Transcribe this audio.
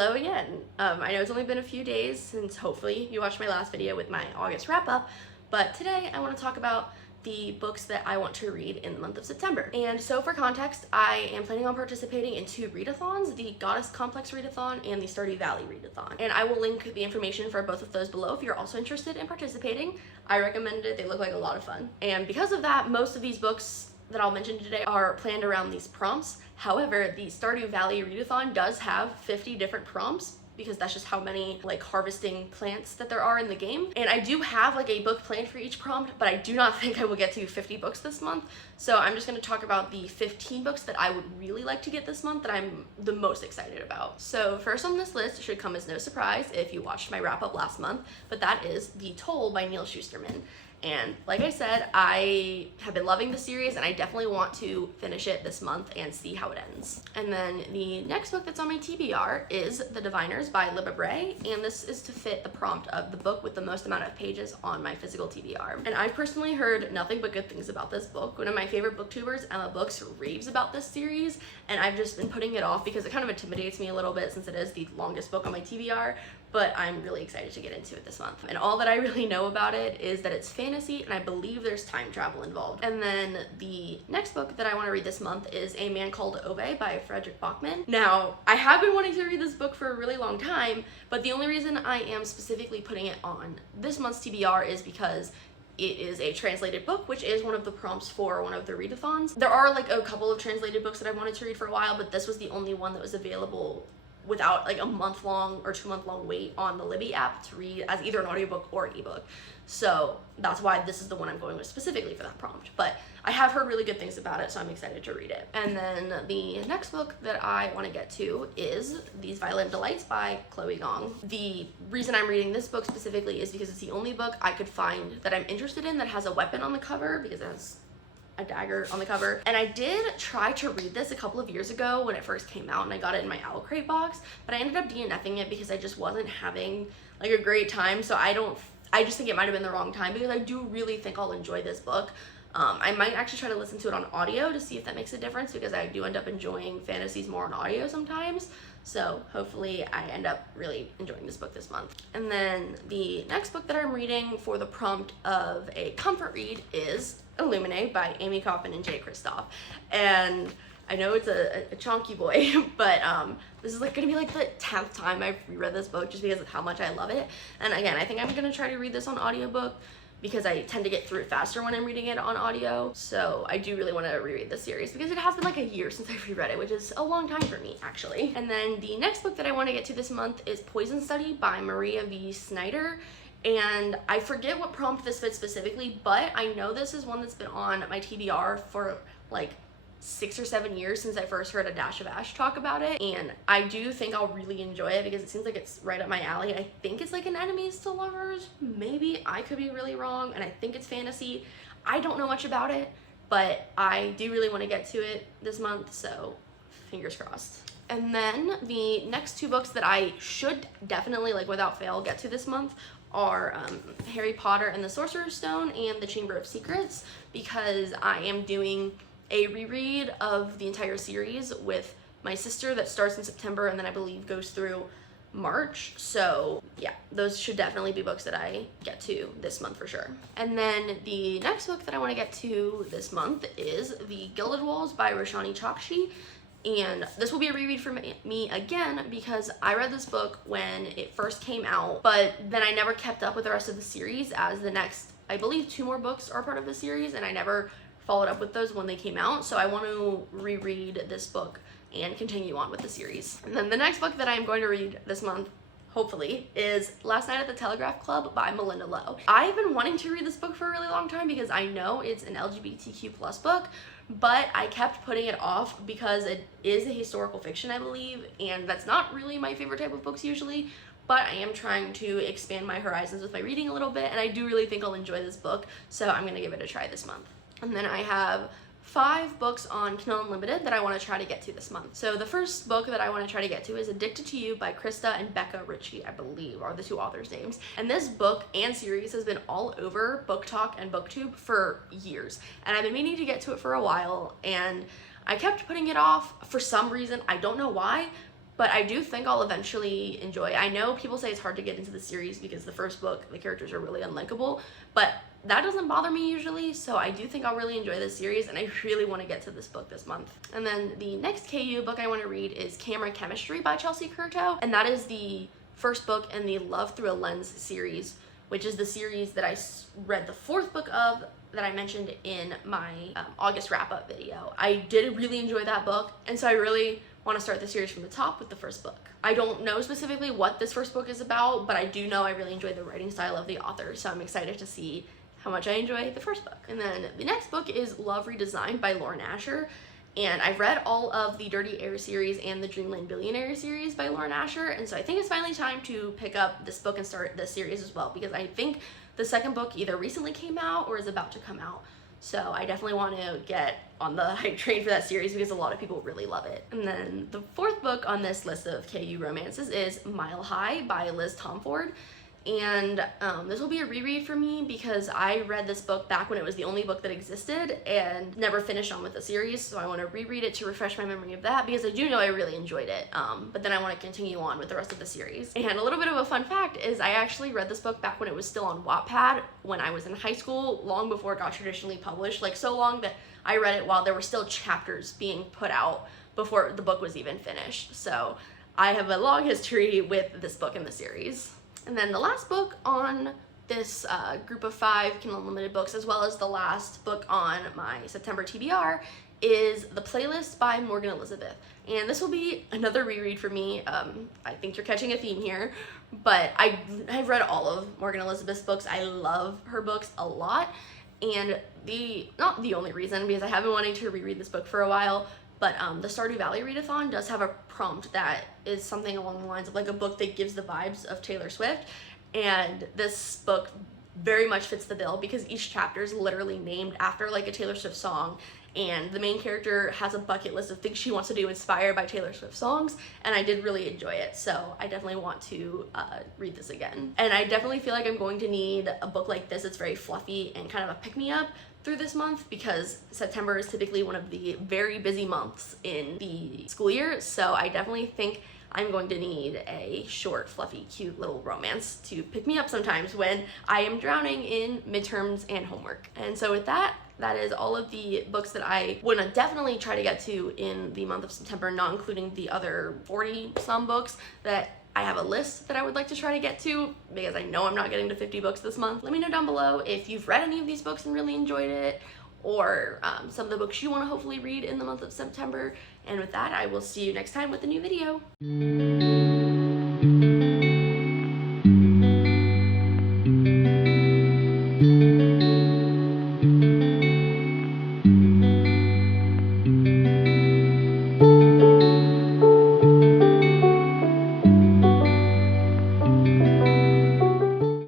Hello again. I know it's only been a few days since hopefully you watched my last video with my August wrap up, but today I want to talk about the books that I want to read in the month of September. And so for context, I am planning on participating in two readathons, the Goddess Complex readathon and the Stardew Valley readathon. And I will link the information for both of those below if you're also interested in participating. I recommend it, they look like a lot of fun. And because of that, most of these books that I'll mention today are planned around these prompts. However, the Stardew Valley readathon does have 50 different prompts because that's just how many like harvesting plants that there are in the game. And I do have like a book planned for each prompt, but I do not think I will get to 50 books this month. So I'm just gonna talk about the 15 books that I would really like to get this month that I'm the most excited about. So first on this list should come as no surprise if you watched my wrap up last month, but that is The Toll by Neil Shusterman. And like I said, I have been loving the series and I definitely want to finish it this month and see how it ends. And then the next book that's on my TBR is The Diviners by Libba Bray, and this is to fit the prompt of the book with the most amount of pages on my physical TBR. And I've personally heard nothing but good things about this book. One of my favorite booktubers, Emma Books, raves about this series, and I've just been putting it off because it kind of intimidates me a little bit since it is the longest book on my TBR. But I'm really excited to get into it this month. And all that I really know about it is that it's fantasy and I believe there's time travel involved. And then the next book that I want to read this month is A Man Called Ove by Frederick Bachman. Now, I have been wanting to read this book for a really long time, but the only reason I am specifically putting it on this month's TBR is because it is a translated book, which is one of the prompts for one of the readathons. There are like a couple of translated books that I wanted to read for a while, but this was the only one that was available without like a month-long or 2-month-long wait on the Libby app to read as either an audiobook or an ebook. So that's why this is the one I'm going with specifically for that prompt. But I have heard really good things about it, so I'm excited to read it. And then the next book that I want to get to is These Violent Delights by Chloe Gong. The reason I'm reading this book specifically is because it's the only book I could find that I'm interested in that has a weapon on the cover, because it has a dagger on the cover. And I did try to read this a couple of years ago when it first came out and I got it in my Owl Crate box, but I ended up DNFing it because I just wasn't having like a great time. So I just think it might have been the wrong time because I do really think I'll enjoy this book. I might actually try to listen to it on audio to see if that makes a difference because I do end up enjoying fantasies more on audio sometimes. So hopefully I end up really enjoying this book this month. And then the next book that I'm reading for the prompt of a comfort read is Illuminae by Amy Coffin and Jay Kristoff. And I know it's a chonky boy, but this is like gonna be like the 10th time I've reread this book just because of how much I love it. And again, I think I'm gonna try to read this on audiobook because I tend to get through it faster when I'm reading it on audio. So I do really want to reread this series because it has been like a year since I've reread it, which is a long time for me actually. And then the next book that I want to get to this month is Poison Study by Maria V. Snyder. And I forget what prompt this fits specifically, but I know this is one that's been on my TBR for like 6 or 7 years since I first heard a Dash of Ash talk about it, and I do think I'll really enjoy it because it seems like it's right up my alley. I think it's like an enemies to lovers, maybe, I could be really wrong, and I think it's fantasy. I don't know much about it, but I do really want to get to it this month, so fingers crossed. And then the next two books that I should definitely, like without fail, get to this month are Harry Potter and the Sorcerer's Stone and The Chamber of Secrets, because I am doing a reread of the entire series with my sister that starts in September and then I believe goes through March. So yeah, those should definitely be books that I get to this month for sure. And then the next book that I want to get to this month is The Gilded Wolves by Roshani Chokshi. And this will be a reread for me again because I read this book when it first came out, but then I never kept up with the rest of the series as the next, I believe 2 more books are part of the series, and I never followed up with those when they came out. So I want to reread this book and continue on with the series. And then the next book that I'm going to read this month, hopefully, is Last Night at the Telegraph Club by Melinda Lowe. I've been wanting to read this book for a really long time because I know it's an LGBTQ+ book, but I kept putting it off because it is a historical fiction, I believe, and that's not really my favorite type of books usually, but I am trying to expand my horizons with my reading a little bit, and I do really think I'll enjoy this book, so I'm gonna give it a try this month. And then I have 5 books on Kindle Unlimited that I want to try to get to this month. So the first book that I want to try to get to is Addicted to You by Krista and Becca Ritchie, I believe, are the 2 authors' names. And this book and series has been all over Book Talk and BookTube for years. And I've been meaning to get to it for a while, and I kept putting it off for some reason. I don't know why, but I do think I'll eventually enjoy. I know people say it's hard to get into the series because the first book, the characters are really unlikable, but that doesn't bother me usually, so I do think I'll really enjoy this series, and I really want to get to this book this month. And then the next KU book I want to read is Camera Chemistry by Chelsea Curto, and that is the first book in the Love Through a Lens series, which is the series that I read the 4th book of that I mentioned in my August wrap-up video. I did really enjoy that book, and so I really want to start the series from the top with the first book. I don't know specifically what this first book is about, but I do know I really enjoy the writing style of the author, so I'm excited to see how much I enjoy the first book. And then the next book is Love Redesigned by Lauren Asher, and I've read all of the Dirty Air series and the Dreamland Billionaire series by Lauren Asher, and so I think it's finally time to pick up this book and start this series as well, because I think the second book either recently came out or is about to come out. So I definitely want to get on the hype train for that series because a lot of people really love it. And then the 4th book on this list of KU romances is Mile High by Liz Tomford. And this will be a reread for me because I read this book back when it was the only book that existed and never finished on with the series, so I want to reread it to refresh my memory of that because I do know I really enjoyed it, but then I want to continue on with the rest of the series. And a little bit of a fun fact is I actually read this book back when it was still on Wattpad when I was in high school, long before it got traditionally published, like so long that I read it while there were still chapters being put out before the book was even finished. So I have a long history with this book in the series. And then the last book on this group of 5 Kindle Unlimited books, as well as the last book on my September TBR, is The Playlist by Morgan Elizabeth. And this will be another reread for me. I think you're catching a theme here, but I've read all of Morgan Elizabeth's books. I love her books a lot. And not the only reason, because I have been wanting to reread this book for a while, but the Stardew Valley readathon does have a prompt that is something along the lines of like a book that gives the vibes of Taylor Swift, and this book very much fits the bill because each chapter is literally named after like a Taylor Swift song, and the main character has a bucket list of things she wants to do inspired by Taylor Swift songs, and I did really enjoy it, so I definitely want to read this again. And I definitely feel like I'm going to need a book like this. It's very fluffy and kind of a pick-me-up through this month because September is typically one of the very busy months in the school year, so I definitely think I'm going to need a short, fluffy, cute little romance to pick me up sometimes when I am drowning in midterms and homework. And so with that, that is all of the books that I would definitely try to get to in the month of September, not including the other 40-some books that I have a list that I would like to try to get to because I know I'm not getting to 50 books this month. Let me know down below if you've read any of these books and really enjoyed it, or some of the books you want to hopefully read in the month of September. And with that, I will see you next time with a new video.